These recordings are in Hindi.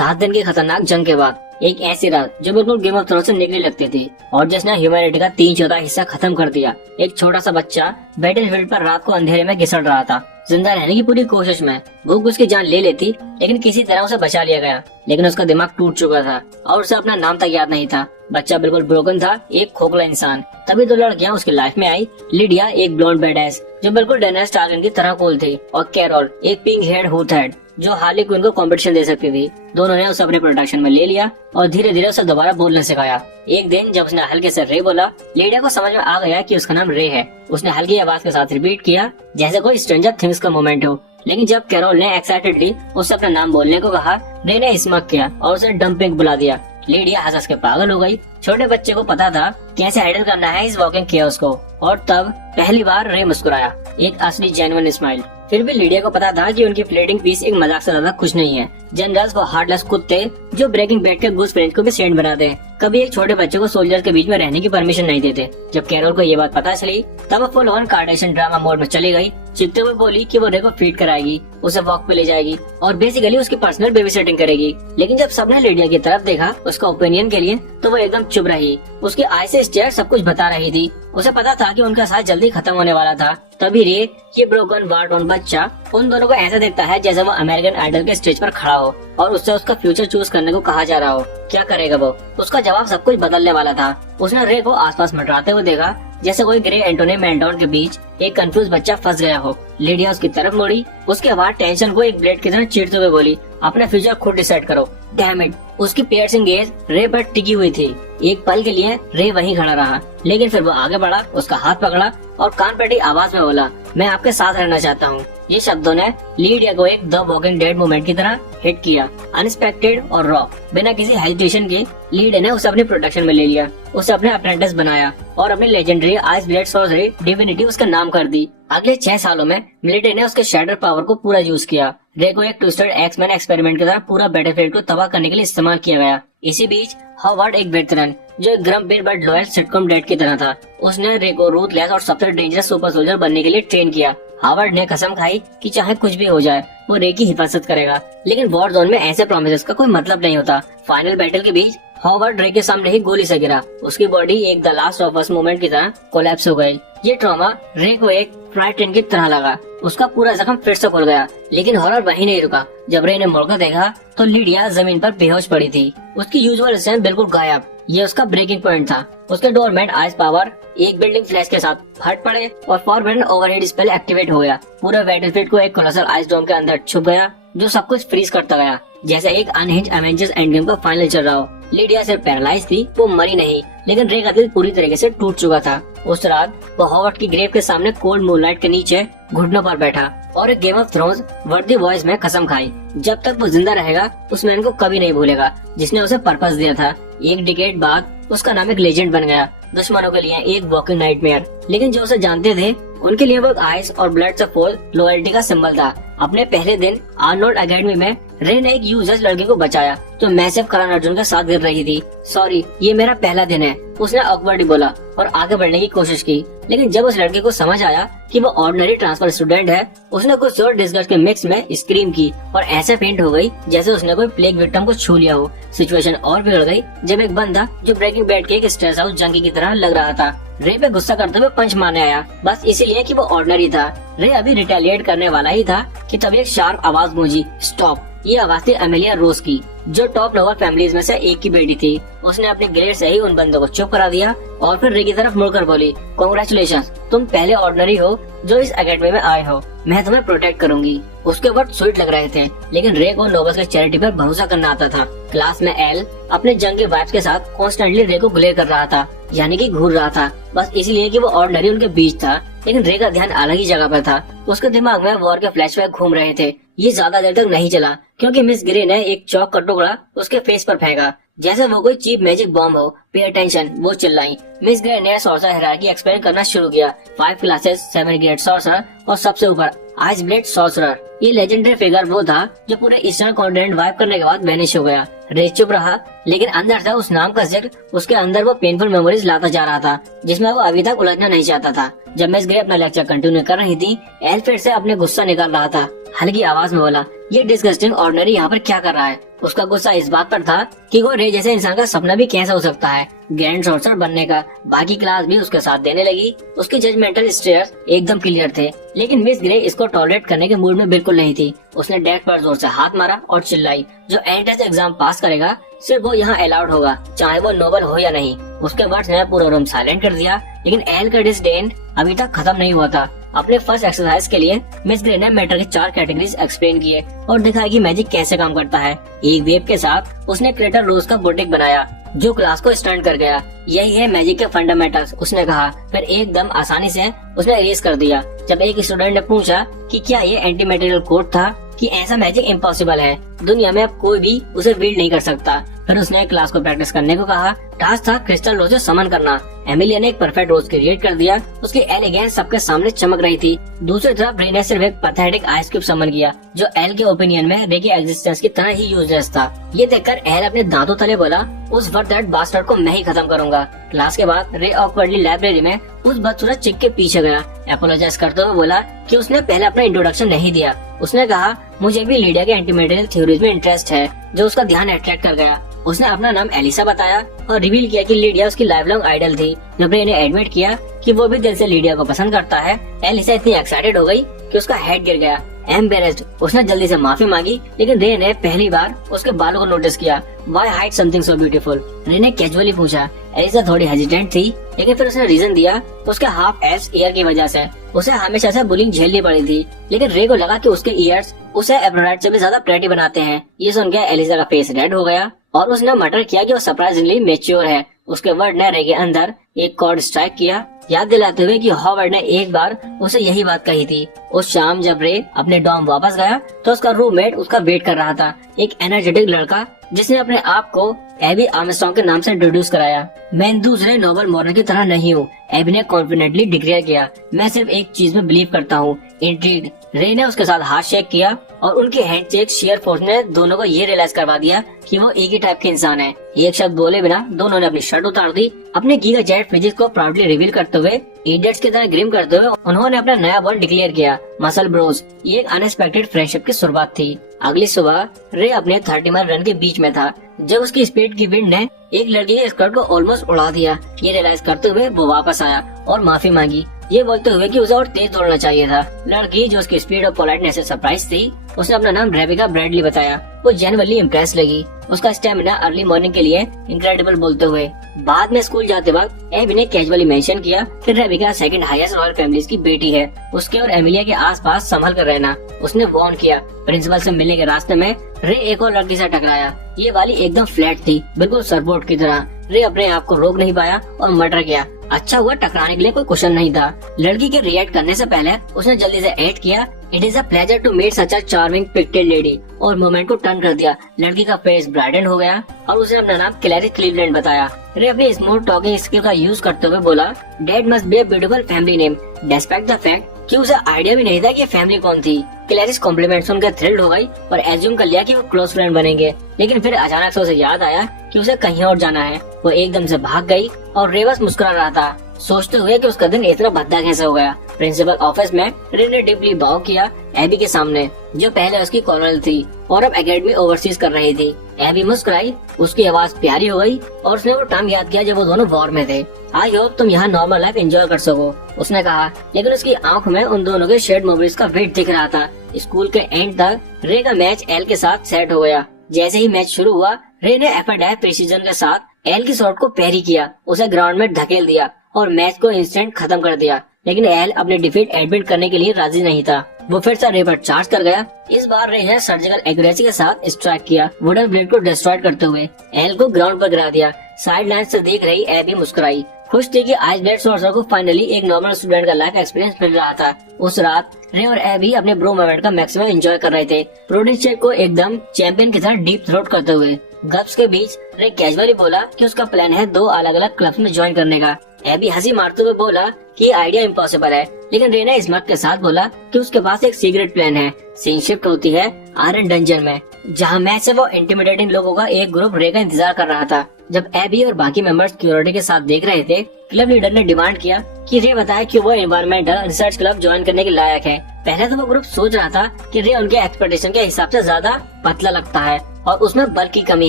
7 दिन की खतरनाक जंग के बाद एक ऐसी रात जो बिल्कुल गेम ऑफ थ्रोन्स से निकली लगती थी और जिसने ह्यूमैनिटी का 3/4 हिस्सा खत्म कर दिया। एक छोटा सा बच्चा बैटलफील्ड पर रात को अंधेरे में घिसड़ रहा था। जिंदा रहने की पूरी कोशिश में भूख उसकी जान ले लेती, लेकिन किसी तरह उसे बचा लिया गया। लेकिन उसका दिमाग टूट चुका था और उसे अपना नाम तक याद नहीं था। बच्चा बिल्कुल ब्रोकन था, एक खोखला इंसान। तभी 2 लड़कियां उसकी लाइफ में आई। लिडिया, एक ब्लॉन्ड बेडएस जो बिल्कुल डेनेरिस टारगेरियन की तरह कूल थी, और कैरोल, एक पिंक हेड हूथ हेड जो हार्ली क्वीन को कंपटीशन दे सकती थी। दोनों ने उसे अपने प्रोटेक्शन में ले लिया और धीरे धीरे उसे दोबारा बोलना सिखाया। एक दिन जब उसने हल्के से रे बोला, लिडिया को समझ में आ गया कि उसका नाम रे है। उसने हल्की आवाज के साथ रिपीट किया जैसे कोई स्ट्रेंजर थिंग्स का मोमेंट हो। लेकिन जब कैरोल ने एक्साइटेडली उससे अपना नाम बोलने को कहा, रे ने स्मक किया और उसे डंपिंग बुला दिया। लिडिया हंस के पागल हो गई। छोटे बच्चे को पता था कैसे हैंडल करना है इस वॉकिंग केओस को, और तब पहली बार रे मुस्कुराया, एक असली जेन्युइन स्माइल। फिर भी लिडिया को पता था कि उनकी फ्लेटिंग पीस एक मजाक से ज्यादा कुछ नहीं है। जनरल्स वो हार्टलेस कुत्ते जो ब्रेकिंग बैड के गूस फ्रेंच को भी सेंट बनाते हैं, कभी एक छोटे बच्चे को सोल्जर्स के बीच में रहने की परमिशन नहीं देते। जब कैरोल को ये बात पता चली तब वो full on Cartesian drama mode में चली गई। चित्ते हुए बोली कि वो रे को फीड कराएगी, उसे वॉक पे ले जाएगी और बेसिकली उसकी पर्सनल बेबी सेटिंग करेगी। लेकिन जब सबने लिडिया की तरफ देखा उसका ओपिनियन के लिए, तो वो एकदम चुप रही। उसकी आई से स्टेयर सब कुछ बता रही थी। उसे पता था कि उनका साथ जल्दी खत्म होने वाला था। तभी रे, ये ब्रोकन वार्टोन बच्चा, उन दोनों को ऐसा देखता है जैसे वो अमेरिकन आइडल के स्टेज पर खड़ा हो और उससे उसका फ्यूचर चूज करने को कहा जा रहा हो। क्या करेगा वो? उसका जवाब सब कुछ बदलने वाला था। उसने रे को आसपास मंडराते हुए देखा जैसे कोई ग्रे एंटोनी मैंडोन के बीच एक कंफ्यूज बच्चा फंस गया हो। लिडिया उसकी तरफ मुड़ी, उसके बाद टेंशन को एक ब्लेड की तरह चीरते हुए बोली, अपना फ्यूचर खुद डिसाइड करो। Damn it! उसकी पियर्सिंग गेज रे पर टिकी हुई थी। एक पल के लिए रे वहीं खड़ा रहा, लेकिन फिर वो आगे बढ़ा, उसका हाथ पकड़ा और कान फटी आवाज में बोला, मैं आपके साथ रहना चाहता हूँ। ये शब्दों ने लिडिया को एक द वॉकिंग डेड मोमेंट की तरह हिट किया। अनएक्सपेक्टेड और रॉ, बिना किसी हेजिटेशन के लिडिया ने उसे अपने प्रोटेक्शन में ले लिया, उसे अपने अप्रेंटिस बनाया और अपनी लेजेंडरी आइस ब्लेड सॉर्जरी डिविनिटी उसका नाम कर दी। अगले 6 सालों में मिलिट्री ने उसके शैडर पावर को पूरा यूज किया। रे को एक ट्विस्टेड एक्स-मैन एक्सपेरिमेंट की तरह पूरा बैटलफील्ड को तबाह करने के लिए इस्तेमाल किया गया। इसी बीच हॉवर्ड, एक वेटरन जो एक ग्रम्प बट लॉयल सिटकॉम डेड की तरह था, उसने रे को रूथलेस और सबसे डेंजरस सुपर सोल्जर बनने के लिए ट्रेन किया। हावर्ड ने कसम खाई कि चाहे कुछ भी हो जाए वो रे की हिफाजत करेगा। लेकिन वॉर जोन में ऐसे प्रॉमिसेस का कोई मतलब नहीं होता। फाइनल बैटल के बीच हॉवर्ड रे के सामने ही गोली से गिरा। उसकी बॉडी एक the last of us moment की तरह कोलैप्स हो गई। ये ट्रॉमा रे को एक फ्राइट ट्रेन की तरह लगा। उसका पूरा जख्म फिर से खुल गया। लेकिन हॉरर वहीं नहीं रुका। जब रे ने मुड़कर देखा तो लिडिया जमीन पर बेहोश पड़ी थी, उसकी यूजुअल स्ट्रेंथ बिल्कुल गायब। ये उसका ब्रेकिंग पॉइंट था। उसके डोरमेट आइस पावर एक बिल्डिंग फ्लैश के साथ फट पड़े और फॉरबिडन ओवरहेड स्पेल एक्टिवेट हो गया। पूरा बैटलफील्ड को एक कोलोसल आइस डोम के अंदर छुप गया जो सब कुछ फ्रीज करता गया, जैसे एक अनहिंज एवेंजर्स एंड गेम का फाइनल चल रहा हो। लिडिया सिर्फ पैरालाइज थी, वो मरी नहीं, लेकिन रे का दिल पूरी तरीके से टूट चुका था। उस रात वो हॉवर्ड की ग्रेव के सामने कोल्ड मूनलाइट के नीचे घुटनों पर बैठा और एक गेम ऑफ थ्रोन्स वर्दी वॉइस में कसम खाई, जब तक वो जिंदा रहेगा उस मैन को कभी नहीं भूलेगा जिसने उसे पर्पस दिया था। एक डिकेड बाद उसका नाम एक लेजेंड बन गया, दुश्मनों के लिए एक वॉकिंग नाइटमेयर, लेकिन जो उसे जानते थे उनके लिए वो आइस और ब्लड से फुल लॉयल्टी का सिंबल था। अपने पहले दिन आर्नोल्ड अकेडमी में रे ने एक यूजर्स लड़की को बचाया जो मैसिव करण अर्जुन के साथ गिर रही थी। सॉरी, ये मेरा पहला दिन है, उसने ऑकवर्डली बोला और आगे बढ़ने की कोशिश की। लेकिन जब उस लड़के को समझ आया कि वो ऑर्डिनरी ट्रांसफर स्टूडेंट है, उसने कुछ और डिस्गस्ट के मिक्स में स्क्रीम की और ऐसे फेंट हो गई जैसे उसने कोई प्लेग विक्टिम को छू लिया हो। सिचुएशन और बिगड़ गई जब एक बंदा जो ब्रेकिंग बैड के एक स्ट्रेस हाउस जंकी की तरह लग रहा था रे पे गुस्सा करते हुए पंच मारने आया, बस इसीलिए कि वो ऑर्डिनरी था। रे अभी रिटेलिएट करने वाला ही था कि तभी एक शार्प आवाज गूंजी, स्टॉप। ये आवाज थी एमिलिया रोज की, जो टॉप नोबल फैमिलीज में से एक की बेटी थी। उसने अपने ग्रेड से ही उन बंदों को चुप करा दिया और फिर रे की तरफ मुड़कर बोली, कांग्रेचुलेशंस, तुम पहले ऑर्डिनरी हो जो इस एकेडमी में आए हो, मैं तुम्हें प्रोटेक्ट करूंगी। उसके वर्ड स्वीट लग रहे थे, लेकिन रे को नोबल्स के चैरिटी पर भरोसा करना आता था। क्लास में एल अपने जंग के वाइब्स के साथ कॉन्स्टेंटली रे को ग्लेयर कर रहा था, यानी कि घूर रहा था, बस इसलिए कि वो ऑर्डिनरी उनके बीच था। लेकिन रे का ध्यान अलग ही जगह पर था। उसके दिमाग में वॉर के फ्लैशबैक घूम रहे थे। ये ज्यादा देर तक नहीं चला क्योंकि मिस ग्रे ने एक चौक का टुकड़ा उसके फेस पर फेंका जैसे वो कोई चीप मैजिक बॉम्ब हो। पे अटेंशन, वो चिल्लाई। मिस ग्रे ने सॉर्सर हायरार्की एक्सप्लेन करना शुरू किया। 5 क्लासेस, 7 ग्रेड सॉर्सर और सबसे ऊपर आइस ब्लेड सॉर्सरर। ये लेजेंडरी फिगर वो था जो पूरे ईस्टर्न कॉन्टिनेंट वाइप करने के बाद वैनिश हो गया। रे चुप रहा, लेकिन अंदर से उस नाम का जिक्र उसके अंदर वो पेनफुल मेमोरीज लाता जा रहा था जिसमें वो अभी तक उलझना नहीं चाहता था। जब मिस ग्रे अपना लेक्चर कंटिन्यू कर रही थी, एल फिर से अपने गुस्सा निकाल रहा था। हल्की आवाज में बोला, ये डिस्गस्टिंग ऑर्डिनरी यहाँ पर क्या कर रहा है। उसका गुस्सा इस बात पर था कि वो रे जैसे इंसान का सपना भी कैसा हो सकता है ग्रैंड सॉर्सरर बनने का। बाकी क्लास भी उसके साथ देने लगी। उसके जजमेंटल स्टेयर्स एकदम क्लियर थे, लेकिन मिस ग्रे इसको टॉलरेट करने के मूड में बिल्कुल नहीं थी। उसने डेस्क पर जोर से हाथ मारा और चिल्लाई, जो एंट्रेंस एग्जाम पास करेगा सिर्फ वो यहाँ अलाउड होगा, चाहे वो नोबल हो या नहीं। उसके वर्ड्स ने पूरा रूम साइलेंट कर दिया, लेकिन एल का डिसडेन अभी तक खत्म नहीं हुआ था। अपने फर्स्ट एक्सरसाइज के लिए मिस ग्रे ने मैटर के 4 कैटेगरीज एक्सप्लेन किए और दिखाया कि मैजिक कैसे काम करता है। एक वेव के साथ उसने क्रेटर रोज का बुटीक बनाया जो क्लास को स्टंट कर गया। यही है मैजिक के फंडामेंटल्स, उसने कहा। फिर एकदम आसानी से उसने इरेज कर दिया। जब एक स्टूडेंट ने पूछा कि क्या ये एंटी मटेरियल कोड था कि ऐसा मैजिक इम्पॉसिबल है, दुनिया में अब कोई भी उसे बिल्ड नहीं कर सकता। फिर उसने क्लास को प्रैक्टिस करने को कहा। टास्क था क्रिस्टल रोज समन करना। एमिलिया ने एक परफेक्ट रोज क्रिएट कर दिया। उसकी एलिगेंस सबके सामने चमक रही थी। दूसरी तरफ रे ने सिर्फ एक पैथेटिक आइस क्यूब समन किया जो एल के ओपिनियन में रे की एग्जिस्टेंस की तरह ही यूजलेस था। ये देखकर एल अपने दांतों तले बोला, उस वर्थ दैट बास्टर्ड को मैं ही खत्म करूंगा। क्लास के बाद रे ऑकवर्डली लाइब्रेरी में उस बदसूरत चिक के पीछे गया। अपोलोजाइज करते हुए बोला कि उसने पहले अपना इंट्रोडक्शन नहीं दिया। उसने कहा, मुझे भी लीडिया के एंटीमेटेरियल थ्योरीज में इंटरेस्ट है, जो उसका ध्यान अट्रैक्ट कर गया। उसने अपना नाम एलिसा बताया और रिवील किया कि लीडिया उसकी लाइफ लॉन्ग आइडल थी। जब रे ने एडमिट किया कि वो भी दिल से लीडिया को पसंद करता है, एलिसा इतनी एक्साइटेड हो गई कि उसका हेड गिर गया। एम्बेरेस्ड, उसने जल्दी से माफी मांगी, लेकिन रे ने पहली बार उसके बालों को नोटिस किया। Why hide something so beautiful? रे ने कैजुअली पूछा। एलिसा थोड़ी हेजिटेंट थी, लेकिन फिर उसने रीजन दिया उसके हाफ एल्फ ईयर की वजह से उसे हमेशा से बुलिंग झेलनी पड़ी थी। लेकिन रे को लगा कि उसके ईयर्स उसे एप्रोडाइट से भी ज्यादा प्रेटी बनाते हैं। ये सुन के एलिसा का फेस रेड हो गया और उसने मटर किया कि वो सरप्राइजिंगली मैच्योर है। उसके वर्ड ने रे के अंदर एक कॉर्ड स्ट्राइक किया, याद दिलाते हुए कि हॉवर्ड ने एक बार उसे यही बात कही थी। उस शाम जब रे अपने डॉर्म वापस गया तो उसका रूममेट उसका वेट कर रहा था, एक एनर्जेटिक लड़का जिसने अपने आप को एबी आर्मस्ट्रांग के नाम से इंट्रोड्यूस कराया। मैं दूसरे नोबल मॉर्नर की तरह नहीं हूँ, एबी ने कॉन्फिडेंटली डिक्लेयर किया। मैं सिर्फ एक चीज में बिलीव करता हूँ, इंट्रीग। रे ने उसके साथ हाथ शेक किया और उनके हैंडशेक शेयर फोर्स ने दोनों को ये रियलाइज करवा दिया कि वो एक ही टाइप के इंसान है। एक शब्द बोले बिना दोनों ने अपनी शर्ट उतार दी। अपने गीगा जेट फिजिक्स को प्राउडली रिवील करते हुए, इडियट्स की तरह ग्रिम करते हुए उन्होंने अपना नया बॉन्ड डिक्लेयर किया, मसल ब्रोज। ये एक अनएक्सपेक्टेड फ्रेंडशिप की शुरुआत थी। अगली सुबह रे अपने 30 माइल रन के बीच में था जब उसकी स्पीड की विंड ने एक लड़की के स्कर्ट को ऑलमोस्ट उड़ा दिया। ये रियलाइज करते हुए वो वापस आया और माफी मांगी, ये बोलते हुए कि उसे और तेज दौड़ना चाहिए था। लड़की जो उसकी स्पीड और पोलाइटनेस से सरप्राइज थी, उसने अपना नाम रेबिका ब्रैडली बताया। वो जेन्युइनली इम्प्रेस लगी, उसका स्टेमिना अर्ली मॉर्निंग के लिए इनक्रेडिबल बोलते हुए। बाद में स्कूल जाते वक्त एबी ने कैजुअली मेंशन किया कि Rebecca second highest royal families की बेटी है, उसके और एमिलिया के आसपास संभल कर रहना। उसने वार्न किया। प्रिंसिपल से मिलने के रास्ते में रे एक और लड़की से टकराया। ये वाली एकदम फ्लैट थी, बिल्कुल सरबोर्ड की तरह। रे अपने आप को रोक नहीं पाया और मर्डर किया। अच्छा हुआ टकराने के लिए कोई क्वेश्चन नहीं था। लड़की के रिएक्ट करने से पहले उसने जल्दी से ऐड किया, it is a pleasure to meet such a charming picked lady, और मोमेंट को टर्न कर दिया। लड़की का फेस ब्राइटन हो गया और उसने अपना नाम क्लैरिस क्लीवलैंड बताया। रे अपनी स्मूथ टॉकिंग स्किल का यूज करते हुए बोला, dad must be a beautiful family name, despite the fact कि उसे आइडिया भी नहीं था कि फैमिली कौन थी। क्लैरिस कॉम्प्लीमेंट सुनकर थ्रिल्ड हो गई और एज्यूम कर लिया कि वो क्लोज फ्रेंड बनेंगे। लेकिन फिर अचानक से उसे याद आया कि उसे कहीं और जाना है। वो एकदम से भाग गई और रे बस मुस्कुरा रहा था, सोचते हुए कि उसका दिन इतना भद्दा कैसे हो गया। प्रिंसिपल ऑफिस में रे ने डीपली बाव किया एबी के सामने, जो पहले उसकी कॉर्नल थी और अब एकेडमी ओवरसीज कर रही थी। एबी मुस्कुराई, उसकी आवाज प्यारी हो गई और उसने वो टाइम याद किया जब वो दोनों वॉर में थे। आई होप तुम यहाँ नॉर्मल लाइफ एंजॉय कर सको, उसने कहा। लेकिन उसकी आंख में उन दोनों के शेयर्ड मेमोरीज का वेट दिख रहा था। स्कूल के एंड तक रे का मैच एल के साथ सेट हो गया। जैसे ही मैच शुरू हुआ, रे ने एफर्डाइव प्रिसीजन के साथ एल की शॉट को पैरी किया, उसे ग्राउंड में धकेल दिया और मैच को इंस्टेंट खत्म कर दिया। लेकिन एल अपने डिफीट एडमिट करने के लिए राजी नहीं था। वो फिर से रे पर चार्ज कर गया। इस बार रे ने सर्जिकल एक्यूरेसी के साथ स्ट्राइक किया, वुडन ब्लेड को डिस्ट्रॉय करते हुए एल को ग्राउंड पर गिरा दिया। साइड लाइन से देख रही एबी मुस्कुराई, खुश थी कि आइस ब्लेड सॉर्सर को फाइनली एक नॉर्मल स्टूडेंट का लाइफ एक्सपीरियंस मिल रहा था। उस रात रे और एबी अपने ब्रो मोमेंट का मैक्सिमम एंजॉय कर रहे थे, प्रोटीन शेक को एकदम चैंपियन की तरह डीप थ्रोट करते हुए। गप्स के बीच रे कैजुअली बोला कि उसका प्लान है 2 अलग अलग क्लब्स में ज्वाइन करने का। एबी हंसी मारते हुए बोला कि आइडिया इम्पॉसिबल है, लेकिन रे ने स्मग के साथ बोला कि उसके पास एक सीक्रेट प्लान है। सीन शिफ्ट होती है आयरन डंजन में, जहाँ मैच से वो इंटिमिडेटिंग लोगों का एक ग्रुप रे का इंतजार कर रहा था। जब एबी और बाकी मेंबर्स सिक्योरिटी के साथ देख रहे थे, क्लब लीडर ने डिमांड किया कि रे बताए कि वो एनवायरमेंटल रिसर्च क्लब ज्वाइन करने के लायक है। पहले तो वो ग्रुप सोच रहा था कि रे उनके एक्सपेक्टेशन के हिसाब से ज्यादा पतला लगता है और उसमें बल की कमी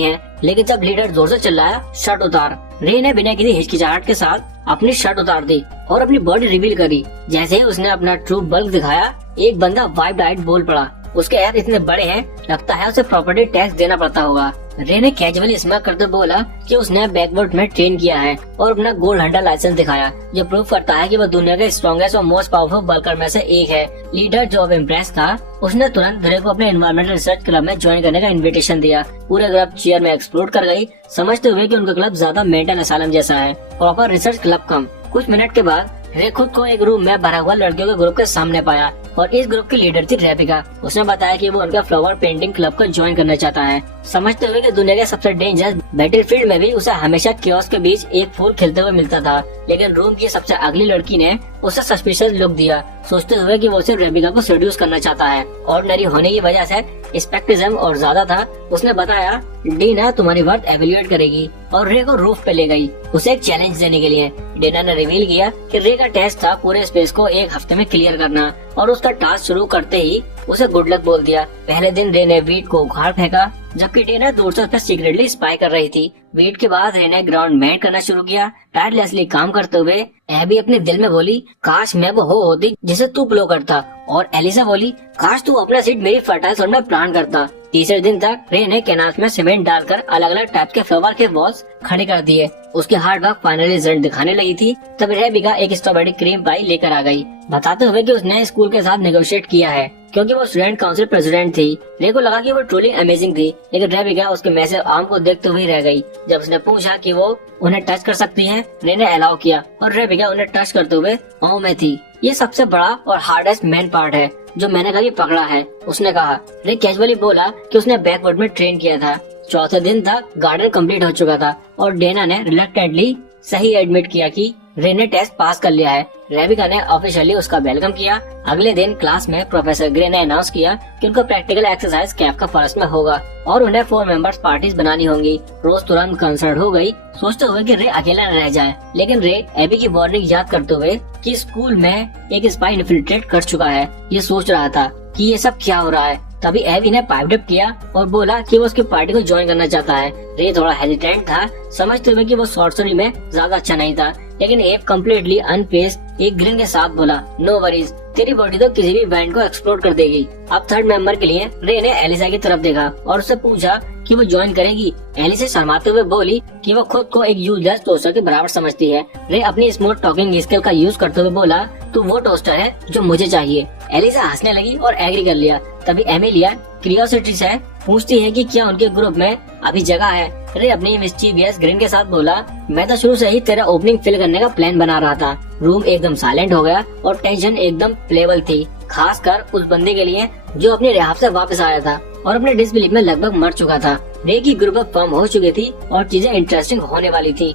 है, लेकिन जब लीडर जोर से चिल्लाया शर्ट उतार, रे ने बिना किसी हिचकिचाहट के साथ अपनी शर्ट उतार दी और अपनी बॉडी रिवील करी। जैसे ही उसने अपना ट्रू बल्क दिखाया, एक बंदा वाइड आइड बोल पड़ा, उसके ऐप इतने बड़े हैं, लगता है उसे प्रॉपर्टी टैक्स देना पड़ता होगा। रे ने कैजुअली स्मैक करते बोला कि उसने बैकवर्ड में ट्रेन किया है और अपना गोल्ड हंटर लाइसेंस दिखाया, जो प्रूव करता है कि वो दुनिया के स्ट्रॉन्गेस्ट और मोस्ट पावरफुल बल्कर में से एक है। लीडर जो अब इम्प्रेस था, उसने तुरंत रे को अपने एनवायरमेंटल रिसर्च क्लब में ज्वाइन करने का इन्विटेशन दिया। पूरे ग्रुप चीयर में एक्सप्लोड कर गई, समझते हुए कि उनका क्लब ज्यादा मेंटल असालम जैसा है, प्रॉपर रिसर्च क्लब कम। कुछ मिनट के बाद रे खुद को एक रूम में भरा हुआ लड़कियों के ग्रुप के सामने पाया और इस ग्रुप की लीडर थी रेबिका। उसने बताया कि वो उनका फ्लावर पेंटिंग क्लब को ज्वाइन करना चाहता है, समझते हुए कि दुनिया के सबसे डेंजरस बैटलफील्ड में भी उसे हमेशा कियोस्क के बीच एक फूल खिलते हुए मिलता था। लेकिन रूम की सबसे अगली लड़की ने उसे सस्पिशियस लुक दिया, सोचते हुए कि वो सिर्फ रेबिका को सेड्यूस करना चाहता है। ऑर्डिनरी होने की वजह से स्पेक्टिज्म और ज्यादा था। उसने बताया डीना तुम्हारी वर्थ एवेल्युएट करेगी और रे को रूफ पे ले गई उसे एक चैलेंज देने के लिए। डीना ने रिवील किया कि रे का टेस्ट था पूरे स्पेस को एक हफ्ते में क्लियर करना और उसका टास्क शुरू करते ही उसे गुड लक बोल दिया। पहले दिन रे ने वीट को उखाड़ फेंका, जबकि डीना दूर से उस पर सीक्रेटली स्पाई कर रही थी। वीट के बाद रे ने ग्राउंड मैन करना शुरू किया, टायरलेसली काम करते हुए। एबी अपने दिल में बोली काश मैं वो होती जिसे तू ब्लो करता, और एलिसा बोली काश तू अपना सीट मेरी फर्टाइल सोन में प्लान करता। तीसरे दिन तक रे ने कैनाल्स में सीमेंट डालकर अलग अलग टाइप के फ्लावर के वॉल्स खड़े कर दिए। उसकी हार्ड वर्क फाइनली रिजल्ट दिखाने लगी थी। तब रेबिका एक स्ट्रॉबेरी क्रीम पाई लेकर आ गई, बताते हुए कि उसने स्कूल के साथ नेगोशिएट किया है क्योंकि वो स्टूडेंट काउंसिल प्रेसिडेंट थी। रे को लगा कि वो ट्रूली अमेजिंग थी, लेकिन रेबिका उसके मैसेज आर्म को देखते हुए रह गई। जब उसने पूछा कि वो उन्हें टच कर सकती है, रे ने अलाउ किया और रेबिका उन्हें टच करते हुए पाँव में थी। ये सबसे बड़ा और हार्डेस्ट मेन पार्ट है जो मैंने कभी पकड़ा है, उसने कहा। रे कैजुअली बोला कि उसने बैकवर्ड में ट्रेन किया था। चौथे दिन तक गार्डन कंप्लीट हो चुका था और डेना ने रिलक्टेंटली सही एडमिट किया कि रे ने टेस्ट पास कर लिया है। रेबिका ने ऑफिशियली उसका वेलकम किया। अगले दिन क्लास में प्रोफेसर ग्रे ने अनाउंस किया कि उनका प्रैक्टिकल एक्सरसाइज कैफ का फॉरेस्ट में होगा और उन्हें 4 मेंबर्स पार्टीज बनानी होंगी। रोज तुरंत कंसर्ट हो गई, सोचते हुए कि रे अकेला न रह जाए। लेकिन रे एबी की वार्निंग याद करते हुए कि स्कूल में एक स्पाई इन्फिल्ट्रेट कर चुका है, ये सोच रहा था कि ये सब क्या हो रहा है। तभी एबी ने पाइप अप किया और बोला कि वो उसकी पार्टी को ज्वाइन करना चाहता है। रे थोड़ा हेजिटेंट था, समझते हुए कि वो सॉर्सरी में ज्यादा अच्छा नहीं था, लेकिन एब कम्प्लीटली अनफेस्ड एक ग्रिन के साथ बोला नो वरीज, तेरी बॉडी तो किसी भी बैंड को एक्सप्लोड कर देगी। अब थर्ड मेंबर के लिए रे ने एलिसा की तरफ देखा और उससे पूछा कि वो ज्वाइन करेगी। एलिसा शर्माते हुए बोली कि वो खुद को एक यूजलेस टोस्टर के बराबर समझती है। रे अपनी स्मूथ टॉकिंग स्किल का यूज करते हुए बोला तू वो टोस्टर है जो मुझे चाहिए। एलिसा हंसने लगी और एग्री कर लिया। तभी एमिलिया क्यूरियोसिटी से पूछती है कि क्या उनके ग्रुप में अभी जगह है। रे अपनी मिस्चीवियस ग्रिन के साथ बोला मैं तो शुरू से ही तेरा ओपनिंग फिल करने का प्लान बना रहा था। रूम एकदम साइलेंट हो गया और टेंशन एकदम प्लेबल थी, खासकर उस बंदे के लिए जो अपने रिहाफ से वापस आया था और अपने डिसबिलीफ में लगभग मर चुका था। रे की ग्रुप अप फॉर्म हो चुकी थी और चीजें इंटरेस्टिंग होने वाली थी।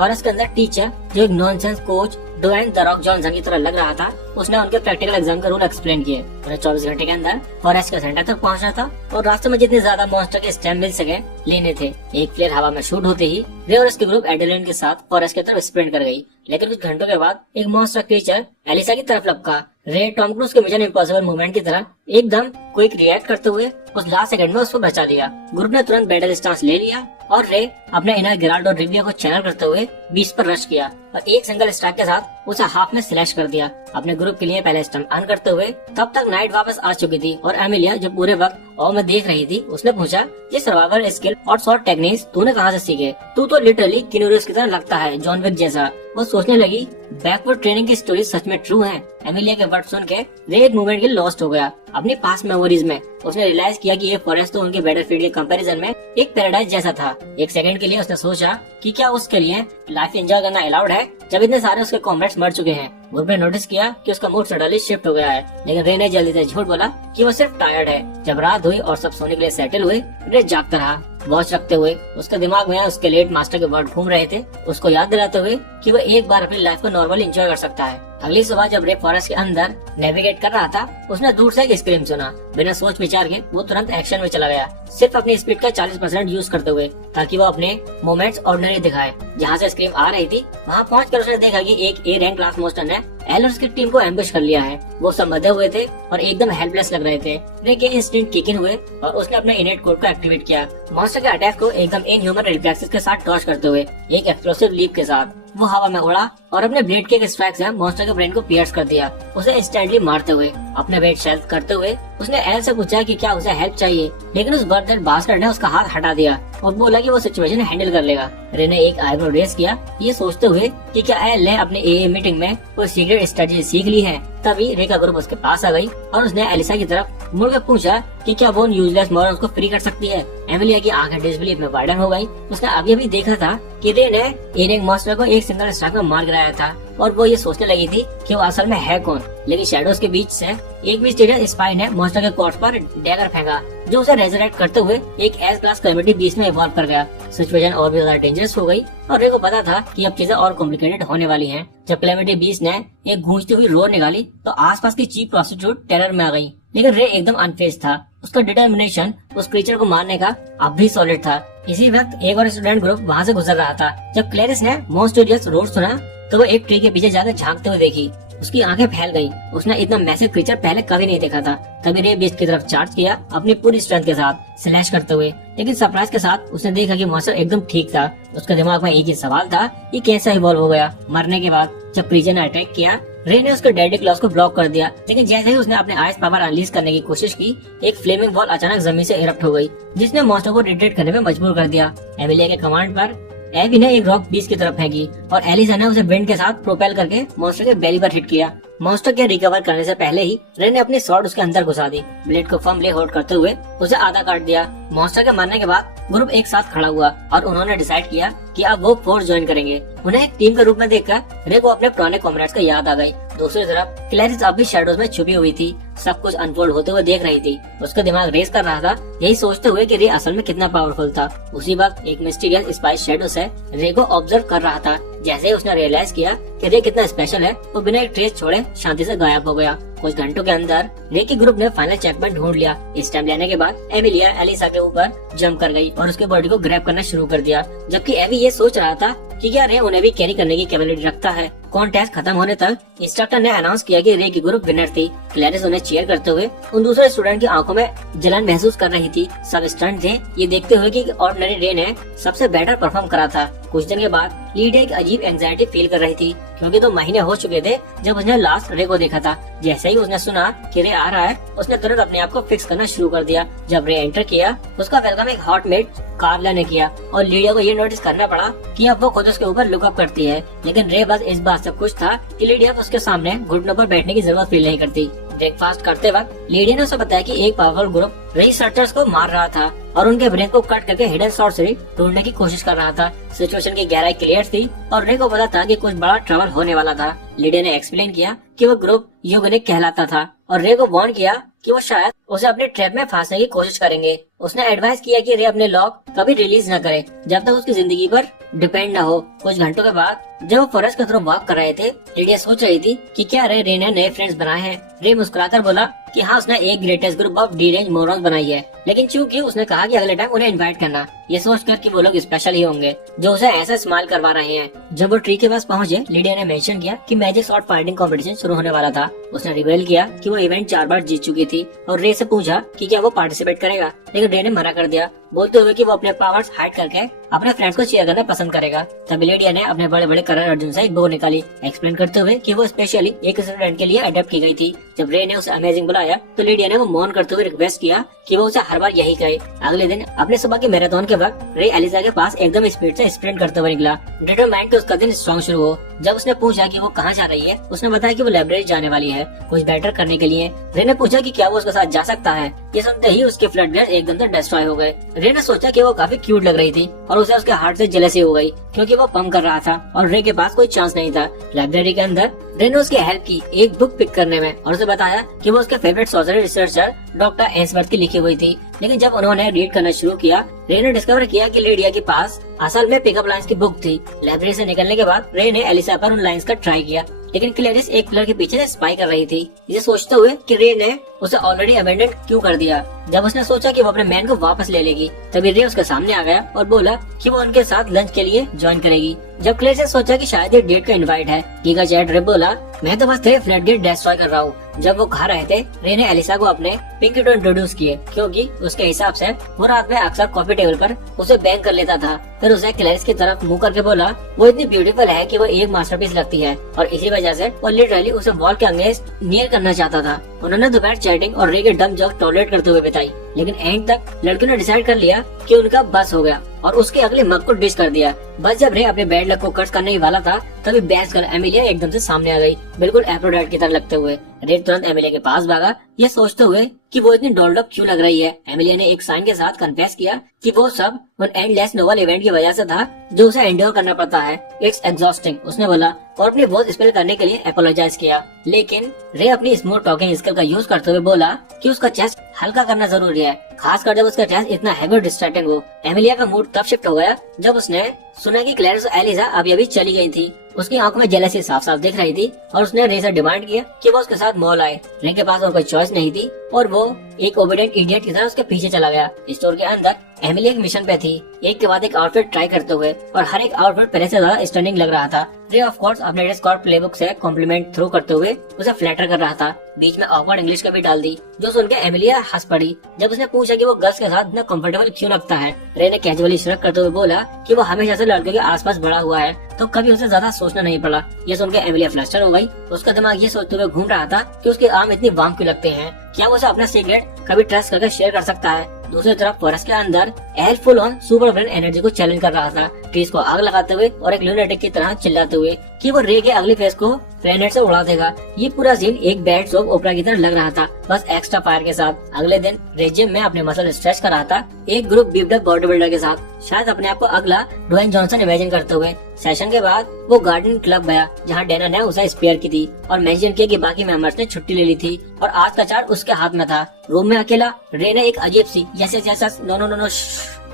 और इसके अंदर टीचर जो एक nonsense coach Dwayne the Rock Johnson की तरह लग रहा था, उसने उनके प्रैक्टिकल एग्जाम का रूल एक्सप्लेन किए। उन्हें 24 घंटे के अंदर फॉरेस्ट के सेंटर तक पहुंचना था और रास्ते में जितने ज्यादा मॉन्स्टर के स्टेम मिल सके लेने थे। एक फ्लेयर हवा में शूट होते ही रे और उसके ग्रुप एडेलिन के साथ फॉरेस्ट की तरफ स्प्रिंट कर गई। लेकिन कुछ घंटों के बाद एक मॉन्स्टर क्रीचर एलिसा की तरफ लपका। रे टॉम क्रूज के मिशन इम्पॉसिबल मूवमेंट की तरह एकदम क्विक रिएक्ट करते हुए उस लास्ट सेकंड में उसको बचा लिया। ग्रुप ने तुरंत बैटल स्टांस ले लिया और रे अपने इनर गिराल्ड और रिविया को चैनल करते हुए बीच पर रश किया और एक सिंगल स्ट्राइक के साथ उसे हाफ में स्लैश कर दिया। अपने ग्रुप के लिए पहले स्टंप ऑन करते हुए तब तक नाइट वापस आ चुकी थी और एमिलिया जो पूरे वक्त और में देख रही थी, उसने पूछा ये सर्वाइवल स्किल और शॉर्ट टेक्निक्स तूने कहाँ से सीखे? तू तो लिटरली किनोरियस की तरह लगता है, जॉन विक जैसा। वो सोचने लगी बैकवर्ड ट्रेनिंग की स्टोरी सच में ट्रू है। एमिलिया के वर्ड सुन के रे एक मोमेंट के लॉस्ट हो गया अपनी पास्ट मेमोरीज में। उसने रियलाइज किया कि ये फॉरेस्ट तो उनके बैटलफील्ड के कंपैरिजन में एक पैराडाइज जैसा था। एक सेकंड के लिए उसने सोचा कि क्या उसके लिए लाइफ एंजॉय करना अलाउड है जब इतने सारे उसके कॉम्रेड्स मर चुके हैं। ग्रुप ने नोटिस किया कि उसका मूड सडनली शिफ्ट हो गया है, लेकिन रे ने जल्दी से झूठ बोला कि वो सिर्फ टायर्ड है। जब रात हुई और सब सोने के लिए सेटल हुए, रे जागता रहा। वॉच रखते हुए उसके दिमाग में उसके लेट मास्टर के वर्ड घूम रहे थे, उसको याद दिलाते हुए कि वो एक बार अपनी लाइफ को नॉर्मली एंजॉय कर सकता है। अगली सुबह जब रे फॉरेस्ट के अंदर नेविगेट कर रहा था, उसने दूर से एक स्क्रीम सुना। बिना सोच विचार के वो तुरंत एक्शन में चला गया, सिर्फ अपनी स्पीड का 40% यूज करते हुए, ताकि वो अपने मोमेंट्स ऑर्डिनरी दिखाए। जहाँ से स्क्रीम आ रही थी वहाँ पहुंचकर उसने देखा कि एक ए रैंक क्लास मॉन्स्टर ने एल और उसकी टीम को एम्बुश कर लिया है। वो सब बंधे हुए थे और एकदम हेल्पलेस लग रहे थे। रे के इंस्टिंक्ट किक इन हुए और उसने अपने इनेट कोड को एक्टिवेट किया। मॉन्स्टर के अटैक को एकदम इनह्यूमन रिफ्लेक्सेस के साथ डॉज करते हुए एक एक्सप्लोसिव लीप के साथ वो हवा में उड़ा और अपने ब्लेड के एक स्ट्राइक से मॉन्स्टर के ब्रेन को पियर्स कर दिया। उसे इंस्टेंटली मारते हुए अपने वेट शेल्फ करते हुए उसने एल से पूछा कि क्या उसे हेल्प चाहिए, लेकिन उस बर्थ बास्टर्ड ने उसका हाथ हटा दिया और बोला कि वो सिचुएशन हैंडल कर लेगा। रे ने एक आईब्रो रेस किया, ये सोचते हुए कि क्या एल ने अपने एए मीटिंग में कोई सीक्रेट स्ट्रेटजी सीख ली है। तभी रे का ग्रुप उसके पास आ गई और उसने एलिसा की तरफ मुड़ कर पूछा कि क्या वो यूजलेस मॉरल्स को फ्री कर सकती है। एमिलिया की आंखें डिसबिलीफ में वाइडन हो गई। उसने अभी देखा था कि रे ने एरिंग मॉन्स्टर को एक सिंगल स्ट्राइक में मार गिराया था और वो ये सोचने लगी थी कि वो असल में है कौन। लेकिन शैडोज के बीच से एक मिस्टीरियस स्पाई ने मॉन्स्टर के कॉर्प्स पर डैगर फेंका, जो उसे रेजरेक्ट करते हुए एक एस क्लास कैलेमिटी बीस्ट में इवॉल्व कर गया। सिचुएशन और भी ज्यादा डेंजरस हो गई और रे को पता था कि अब चीजें और कॉम्प्लिकेटेड होने वाली हैं। जब कैलेमिटी बीस्ट ने एक गूंजती हुई रोर निकाली तो आसपास की चीफ प्रोस्टिट्यूट टेरर में आ गई, लेकिन रे एकदम अनफेज था। उसका डिटर्मिनेशन उस क्रीचर को मारने का अब भी सॉलिड था। इसी वक्त एक और स्टूडेंट ग्रुप वहाँ से गुजर रहा था। जब क्लेरिस ने मोन्स्टोरियस रोर सुना तो वो एक ट्री के पीछे जाकर झांकते हुए देखी। उसकी आंखें फैल गईं। उसने इतना मैसिव क्रीचर पहले कभी नहीं देखा था। तभी रे बीस्ट की तरफ चार्ज किया अपनी पूरी स्ट्रेंथ के साथ स्लैश करते हुए, लेकिन सरप्राइज के साथ उसने देखा कि मॉन्स्टर एकदम ठीक था। उसके दिमाग में एक ही सवाल था, ये कैसा इवॉल्व हो गया। मरने के बाद जब क्रीचर ने अटैक किया, रे ने उसके डेडली क्लॉज को ब्लॉक कर दिया, लेकिन जैसे ही उसने अपने आइस पावर अनलीज करने की कोशिश की, एक फ्लेमिंग वॉल अचानक जमीन से इरप्ट हो गई, जिसने मॉन्स्टर को रिट्रीट करने में मजबूर कर दिया। एमिलिया के कमांड पर एबी ने एक रॉक बीस्ट की तरफ फेंकी और एलिसा ने उसे विंड के साथ प्रोपेल करके मॉन्स्टर के बेली पर हिट किया। मॉन्स्टर के रिकवर करने से पहले ही रे ने अपनी स्वॉर्ड उसके अंदर घुसा दी। ब्लेड को फर्मली होल्ड करते हुए उसे आधा काट दिया। मॉन्स्टर के मरने के बाद ग्रुप एक साथ खड़ा हुआ और उन्होंने डिसाइड किया कि अब वो फोर्स ज्वाइन करेंगे। उन्हें एक टीम के रूप में देखकर रे को अपने पुराने कॉमरेड्स का याद आ गई। दूसरी तरफ क्लैरिस अब भी शैडोज में छुपी हुई थी, सब कुछ अनफोल्ड होते हुए देख रही थी। उसका दिमाग रेस कर रहा था, यही सोचते हुए कि रे असल में कितना पावरफुल था। उसी वक्त एक मिस्टीरियस स्पाइस शैडो से रे को ऑब्जर्व कर रहा था। जैसे ही उसने रियलाइज किया कि रे कितना स्पेशल है, तो बिना एक ट्रेस छोड़े शांति से गायब हो गया। कुछ घंटों के अंदर रे के ग्रुप ने फाइनल चेकपॉइंट ढूंढ लिया। इस टाइम लेने के बाद एमिलिया एलिसा के ऊपर जंप कर गई और उसके बॉडी को ग्रैब करना शुरू कर दिया, जबकि एवी ये सोच रहा था कि क्या रे उन्हें भी कैरी करने की कैपेबिलिटी रखता है। कॉन्टेस्ट खत्म होने तक इंस्ट्रक्टर ने अनाउंस किया कि रे की ग्रुप विनर थी। क्लैरिस उन्हें चीयर करते हुए उन दूसरे स्टूडेंट की आंखों में जलन महसूस कर रही थी। सब स्टंट थे ये देखते हुए कि ऑर्डिनरी रे ने सबसे बेटर परफॉर्म करा था। कुछ दिन के बाद लीडा एक अजीब एंजाइटी फील कर रही थी, क्योंकि 2 महीने हो चुके थे जब उसने लास्ट रे को देखा था। जैसे ही उसने सुना कि रे आ रहा है, उसने तुरंत अपने आप को फिक्स करना शुरू कर दिया। जब रे एंटर किया, उसका वेलकम एक हॉट मेड कार्ला ने किया और लीडा को ये नोटिस करना पड़ा कि अब वो खुद उसके ऊपर लुकअप करती है। लेकिन रे बस इस बात से खुश था कि लीडिया उसके सामने घुटनों पर बैठने की जरूरत फील नहीं करती। ब्रेकफास्ट करते वक्त लीडिया ने उसे बताया कि एक पावरफुल ग्रुप रिसर्चर्स को मार रहा था और उनके ब्रेन को कट करके हिडन सॉर्सरी ढूंढने की कोशिश कर रहा था। सिचुएशन की गहराई क्लियर थी और रे को पता था कि कुछ बड़ा ट्रबल होने वाला था। लीडिया ने एक्सप्लेन किया कि वो ग्रुप युगनिक कहलाता था और रे को वार्न किया कि वो शायद उसे अपने ट्रैप में फंसने की कोशिश करेंगे। उसने एडवाइस किया कि रे अपने लॉक कभी रिलीज न करे जब तक उसकी जिंदगी पर डिपेंड न हो। कुछ घंटों के बाद जब वो फॉरेस्ट की तरफ वॉक कर रहे थे, लीडिया सोच रही थी कि क्या रे ने नए फ्रेंड्स बनाए हैं। रे मुस्कुराकर बोला कि हाँ, उसने एक greatest group of D range morons बनाई है, लेकिन चूंकि उसने कहा कि अगले टाइम उन्हें इनवाइट करना, ये सोचकर कि वो लोग स्पेशल ही होंगे जो उसे ऐसा स्माइल करवा रहे हैं। जब वो ट्री के पास पहुंचे, लीडिया ने मेंशन किया कि मैजिक शॉट फाइटिंग कंपटीशन शुरू होने वाला था। उसने रिवील किया कि वो इवेंट 4 बार जीत चुकी थी और रे से पूछा कि क्या वो पार्टिसिपेट करेगा, लेकिन रे ने मना कर दिया, बोलते हुए कि वो अपने पावर्स हाइड करके अपने फ्रेंड्स को चीयर करना पसंद करेगा। तभी लीडिया ने अपने बड़े बड़े कलर अर्जुन से एक बो निकाली, एक्सप्लेन करते हुए कि वो स्पेशली एक स्टूडेंट के लिए अडेप्ट की गई थी। जब रे ने उसे अमेजिंग बुलाया तो लीडिया ने वो मौन करते हुए रिक्वेस्ट किया कि वो उसे हर बार यही कहे। अगले दिन अपने सुबह के मैराथन के वक्त रे एलिसा के पास एकदम स्पीड से स्प्रिंट करते हुए निकला, डिटरमाइंड कि उसका दिन स्ट्रॉन्ग शुरू हो। जब उसने पूछा कि वो कहाँ जा रही है, उसने बताया कि वो लाइब्रेरी जाने वाली है कुछ बेटर करने के लिए। रे ने पूछा कि क्या वो उसके साथ जा सकता है। ये सुनते ही उसके फ्लड गेट्स एकदम से डिस्ट्रॉय हो गए। रे ने सोचा कि वो काफी क्यूट लग रही थी और उसे उसके हार्ट से जेलसी हो गई क्योंकि वो पंप कर रहा था और रे के पास कोई चांस नहीं था। लाइब्रेरी के अंदर रे ने उसकी हेल्प की एक बुक पिक करने में और उसे बताया कि वो उसके favourite social researcher doctor Ainsworth की लिखी हुई थी। लेकिन जब उन्होंने रीड करना शुरू किया, रे ने डिस्कवर किया कि लिडिया के पास असल में पिकअप लाइंस की बुक थी। लाइब्रेरी से निकलने के बाद रे ने एलिसा पर उन लाइंस का ट्राई किया, लेकिन क्लेरिस एक पिलर के पीछे से स्पाई कर रही थी, ये सोचते हुए कि रे ने उसे ऑलरेडी अबेंडन क्यों कर दिया। जब उसने सोचा कि वो अपने मैन को वापस ले लेगी, तभी रे उसके सामने आ गया और बोला कि वो उनके साथ लंच के लिए ज्वाइन करेगी। जब क्लेरिस ने सोचा कि शायद ये डेट का इनवाइट है, गीगा चैट रे बोला, मैं तो बस तेरे फ्लैट गेट डिस्ट्रॉय कर रहा हूँ। जब वो खा रहे थे, रे ने एलिसा को अपने पिंकी को इंट्रोड्यूस किए क्योंकि उसके हिसाब से वो रात में अक्सर कॉफी टेबल पर उसे बैंग कर लेता था। फिर उसे क्लेरिस की तरफ मुंह करके बोला वो इतनी ब्यूटीफुल है कि वो एक मास्टरपीस लगती है और इसी वजह से वो लिटरली उसे वॉल के अगेंस्ट नियर करना चाहता था। उन्होंने दोपहर चैटिंग और रे के डम जॉक टॉलरेट करते हुए बिताई, लेकिन एंड तक लड़कियों ने डिसाइड कर लिया कि उनका बस हो गया और उसके अगले मग को डिश कर दिया। बस जब रे अपने बैड लक को कट करने ही वाला था, तभी बैस कर एमिलिया एकदम से सामने आ गई, बिल्कुल एफ्रोडाइट की तरह लगते हुए। रे तुरंत एमिलिया के पास भागा, ये सोचते हुए कि वो इतनी डॉल्ड अप क्यों लग रही है। एमिलिया ने एक साइन के साथ कन्फेस किया कि वो सब उन एंडलेस नोवल इवेंट की वजह से था जो उसे एंड्योर करना पड़ता है। इट्स एग्जॉस्टिंग, उसने बोला और अपनी वॉइस स्पेल करने के लिए अपोलोजाइज किया। लेकिन रे अपनी स्मूथ टॉकिंग स्किल का यूज करते हुए बोला कि उसका चेस्ट हल्का करना जरूरी है, खासकर जब उसका चेस्ट इतना हैवी और डिस्ट्रैक्टिंग हो। एमिलिया का मूड तब शिफ्ट हो गया जब उसने सुना कि क्लैरिस और एलिसा अभी अभी चली गई थी। उसकी आंखों में जेलसी साफ साफ दिख रही थी और उसने रे से डिमांड किया कि वो उसके साथ मॉल आए। रे के पास और कोई चॉइस नहीं थी और वो एक ओबीडिएंट इडियट की तरह उसके पीछे चला गया। स्टोर के अंदर एमिली एक मिशन पे थी, एक के बाद एक आउटफिट ट्राई करते हुए, और हर एक आउटफिट पहले से ज्यादा स्टनिंग लग रहा था। रे ऑफ कोर्स अपने डिस्कॉर्ड प्लेबुक से कॉम्प्लीमेंट थ्रू करते हुए उसे फ्लैटर कर रहा था। बीच में ऑकवर्ड इंग्लिश का भी डाल दी, जो सुनकर एमिलिया हंस पड़ी जब उसने पूछा कि वो गर्ल्स के साथ इतना कंफर्टेबल क्यों लगता है। रे ने कैजुअली श्रग करते हुए बोला कि वो हमेशा से लड़कियों के आसपास बड़ा हुआ है, तो कभी उसे ज्यादा सोचना नहीं पड़ा। ये सुनकर एमिलिया फ्लस्टर हो गई। उसका दिमाग ये सोचते हुए घूम रहा था कि उसके आर्म इतनी वार्म क्यों लगते हैं, क्या वो उसे अपना सीक्रेट कभी ट्रस्ट करके शेयर कर सकता है। दूसरी तरफ फॉरेस्ट के अंदर L full on super brain energy को चैलेंज कर रहा था, ट्रीज को आग लगाते हुए और एक लूनेटिक की तरह चिल्लाते हुए कि वो रे के अगली फेस को ग्रेनेड से उड़ा देगा। ये पूरा सीन एक बैड सोप ओपरा की तरह लग रहा था, बस एक्स्ट्रा फायर के साथ। अगले दिन रे जिम में अपने मसल स्ट्रेच कर रहा था, एक group beefed up body builder के साथ, शायद अपने आप को अगला ड्वेन जॉनसन इमेजिन करते हुए। सेशन के बाद वो गार्डन क्लब गया जहाँ डैना ने उसे स्पेयर की थी और मेंशन किया कि बाकी मेंबर्स ने छुट्टी ले ली थी और आज का चार्ट उसके हाथ में था। रूम में अकेला रे ने एक अजीब सी yes no no no no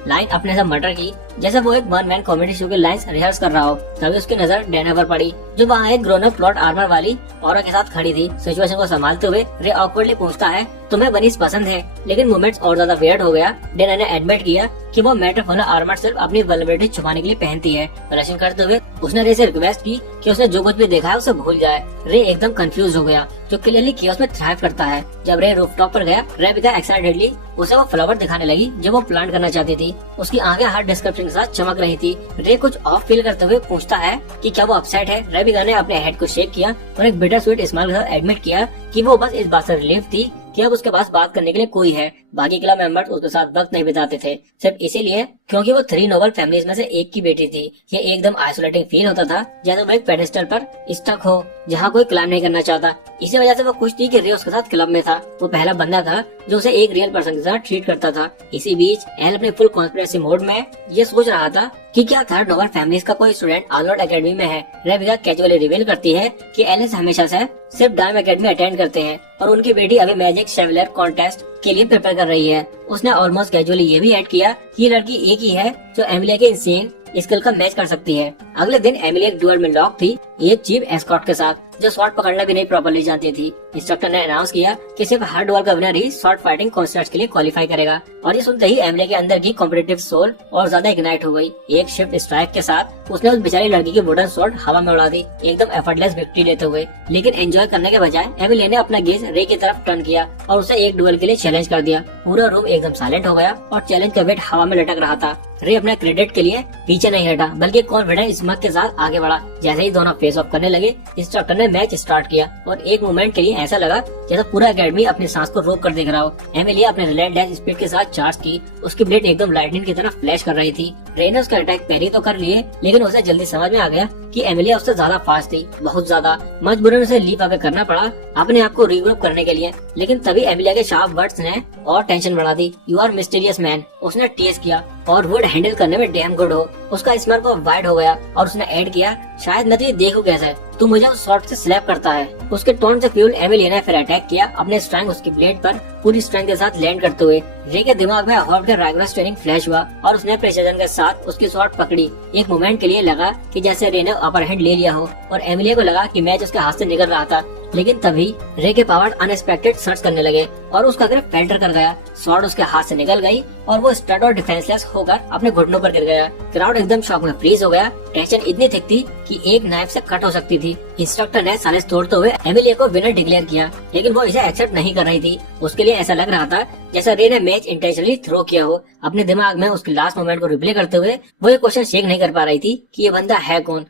line अपने से मटर की, जैसे वो एक वन मैन कॉमेडी शो की लाइंस रिहर्स कर रहा हो। तभी उसकी नजर डैना पर पड़ी, जो वहाँ एक ग्रोन अप प्लॉट आर्मर वाली औरत के साथ खड़ी थी। सिचुएशन को संभालते हुए रे ऑकवर्डली पूछता है, तुम्हें बनीस पसंद है? लेकिन मोमेंट्स और ज्यादा वियर्ड हो गया। डैना ने एडमिट किया कि वो मेटाफोनल आर्मर सिर्फ अपनी वल्नरेबिलिटी छुपाने के लिए पहनती है। ब्लशिंग करते हुए उसने रे से रिक्वेस्ट की कि उसने जो कुछ भी देखा है उसे भूल जाए। रे एकदम कंफ्यूज हो गया, जो क्लियरली कियोस में थ्राइव करता है। जब रे रूफटॉप पर गया, रेबिका एक्साइटेडली उसे वो फ्लावर दिखाने लगी जो वो प्लांट करना चाहती थी। उसकी आंखें हर डिस्क्रिप्शन के साथ चमक रही थी। रे कुछ ऑफ फील करते हुए पूछता है कि क्या वो अपसेट है। रेबिका ने अपने हेड को शेक किया और एक बिटर स्वीट स्माइल के साथ एडमिट किया कि वो बस इस बात से रिलीफ थी कि अब उसके पास बात करने के लिए कोई है। बाकी क्लब मेंबर्स उसके साथ वक्त नहीं बिताते थे, सिर्फ इसीलिए क्योंकि वो 3 नोबल फैमिलीज में से एक की बेटी थी। ये एकदम आइसोलेटिंग फील होता था, जैसे वो एक पेडेस्टल पर स्टक हो जहाँ कोई क्लाइम नहीं करना चाहता। इसी वजह से वो खुश थी कि रे उसके साथ क्लब में था। वो पहला बंदा था जो उसे एक रियल पर्सन के साथ ट्रीट करता था। इसी बीच एल अपने फुल कॉन्स्पिरेसी मोड में ये सोच रहा था कि क्या थर्ड नोबल फैमिलीज का कोई स्टूडेंट आलवर्ड एकेडमी में है। रेबिका कैजुअली रिवील करती है कि एलिस हमेशा से सिर्फ डाइम एकेडमी अटेंड करते हैं और उनकी बेटी अभी मैजिक शेवलर कॉन्टेस्ट के लिए प्रिपेयर कर रही है। उसने ऑलमोस्ट कैजुअली ये भी ऐड किया कि ये लड़की एक ही है जो एमिलिया के इंसेन स्किल का मैच कर सकती है। अगले दिन एमिलिया एक डुअल में लॉक थी, एक चीफ एस्कॉर्ट के साथ, जो शॉट पकड़ना भी नहीं प्रॉपर्ली जानती थी। इंस्ट्रक्टर ने अनाउंस किया कि सिर्फ हर डुअल का विनर ही शॉट फाइटिंग कॉन्टेस्ट के लिए क्वालिफाई करेगा। और ये सुनते ही एमिलिया के अंदर की कॉम्पिटिटिव सोल और ज्यादा इग्नाइट हो गई। एक शिफ्ट स्ट्राइक के साथ उसने उस बेचारी लड़की की वुडन स्वॉर्ड हवा में उड़ा दी, एकदम एफर्टलेस विक्ट्री लेते हुए। लेकिन एंजॉय करने के बजाय एमिलिया ने अपना गेज रे की तरफ टर्न किया और उसे एक डुअल के लिए चैलेंज कर दिया। पूरा रूम एकदम साइलेंट हो गया और चैलेंज का वेट हवा में लटक रहा था। रे अपने क्रेडिट के लिए पीछे नहीं हटा, बल्कि कॉन्फिडेंट स्मग के साथ आगे बढ़ा। जैसे ही दोनों फेस ऑफ करने लगे, इंस्ट्रक्टर ने उसने मैच स्टार्ट किया और एक मोमेंट के लिए ऐसा लगा जैसा पूरा एकेडमी अपनी सांस को रोक कर देख रहा हो। एमिलिया अपने रिलेंटलेस स्पीड के साथ चार्ज की, उसकी ब्लेड एकदम लाइटनिंग की तरह फ्लैश कर रही थी। रे ने उसका अटैक पैरी तो कर लिए, लेकिन उसे जल्दी समझ में आ गया कि एमिलिया उससे ज्यादा फास्ट थी, बहुत ज्यादा। मजबूरन उसे लीप अवे करना पड़ा अपने आप को रिग्रुप करने के लिए। लेकिन तभी एमिलिया के शार्प वर्ड्स ने और टेंशन बढ़ा दी। यू आर मिस्टीरियस मैन, उसने टीज किया और वुड हैंडल करने में डैम गुड हो। उसका स्माइल वाइड हो गया और उसने ऐड किया, शायद मैं तुझे देखूं कैसे तू मुझे उस शॉट से स्लैप करता है। उसके टोन से फ्यूल एमिलिया ने फिर अटैक किया, अपने स्ट्रेंथ उसकी ब्लेड पर पूरी स्ट्रेंथ के साथ लैंड करते हुए। रे के दिमाग में हॉट का राइगरस ट्रेनिंग फ्लैश हुआ और उसने प्रेसिजन के साथ उसकी शॉट पकड़ी। एक मोमेंट के लिए लगा कि जैसे रे ने अपर हैंड ले लिया हो और एमिलिया को लगा कि मैच उसके हाथ से निकल रहा था। लेकिन तभी रे के पावर अनएक्सपेक्टेड सर्च करने लगे और उसका ग्रिप फेल्टर कर गया। स्वॉर्ड उसके हाथ से निकल गई और वो स्टड और डिफेंसलेस होकर अपने घुटनों पर गिर गया। क्राउड एकदम शॉक में फ्रीज हो गया। टेंशन इतनी थिक थी कि एक नाइफ से कट हो सकती थी। इंस्ट्रक्टर ने सालिस तोड़ते हुए एमिलिया को विनर डिक्लेयर किया, लेकिन वो इसे एक्सेप्ट नहीं कर रही थी। उसके लिए ऐसा लग रहा था जैसा रे ने मैच इंटेंशनली थ्रो किया हो। अपने दिमाग में उसके लास्ट मोमेंट को रिप्ले करते हुए वो ये क्वेश्चन शेक नहीं कर पा रही थी कि ये बंदा है कौन